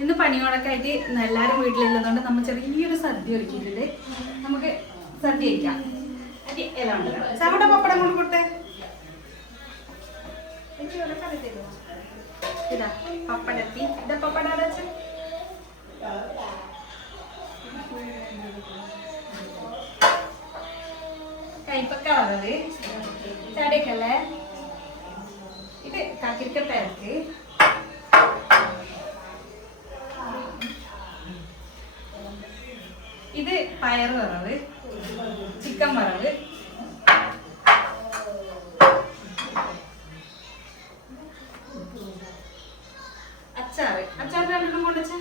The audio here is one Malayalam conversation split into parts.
ഇന്ന് പണിയോടൊക്കെ ആയിട്ട് എല്ലാവരും വീട്ടിലുള്ളതുകൊണ്ട് നമ്മൾ ചെറിയൊരു സദ്യ ഒരുക്കിയിട്ടുണ്ട്. നമുക്ക് സദ്യ കഴിക്കാം. ചവിടെ പപ്പടം കൊണ്ട് കൊടുത്തേ. ഇതാ പപ്പടത്തി ഇതാ ഇത് കക്കിരിക്കട്ടയർക്ക് ഇത് പയർ വറവ് ചിക്കൻ വറവ്. അച്ചാറ്. അച്ചാറിന് രണ്ടെണ്ണം കൊണ്ടുവച്ച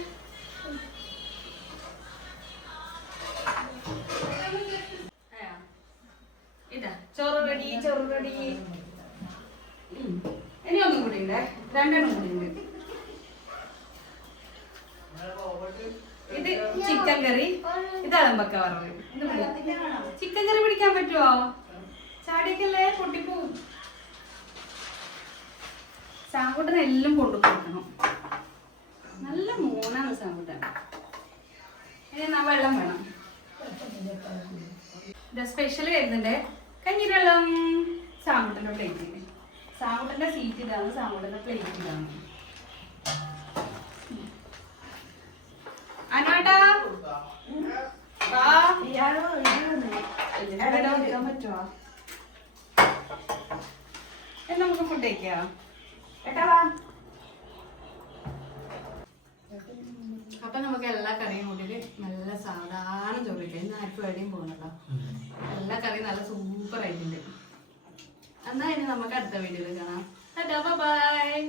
രണ്ടെണ്ണം കൂടി ഉണ്ട്. ഇത് ചിക്കൻ കറി. ഇത് അളമ്പക്ക പറഞ്ഞു ചിക്കൻ കറി പിടിക്കാൻ പറ്റുമോ ചാടിയൊക്കെയല്ലേ? പൊട്ടിപ്പോവും. സാങ്കുട്ടൻ എല്ലാം കൊണ്ടു കൊടുക്കണം. നല്ല മൂന്നാണ് സാങ്കുട്ടൻ വെള്ളം വേണം. സ്പെഷ്യൽ വരുന്നുണ്ട്. കഞ്ഞിരള്ളം സാങ്കുട്ടന്റെ പ്ലേറ്റ് സാങ്കുട്ടന്റെ സീറ്റ് ഇതാണ് സാങ്കുട്ടന്റെ പ്ലേറ്റ് ഇതാണ്. പറ്റുമോ നമുക്ക് ഫുഡ് കഴിക്കാം? അപ്പൊ നമുക്ക് എല്ലാ കറിയും കൂട്ടിട്ട് നല്ല സാധാരണ ചോറ് കഴിക്കാം ഇന്ന് ആർക്കും എവിടെയും പോകുന്നുണ്ടോ എല്ലാ കറിയും നല്ല സൂപ്പർ ആയിട്ടുണ്ട്. എന്നാ ഇനി നമുക്ക് അടുത്ത വീഡിയോയിൽ കാണാം. ബൈ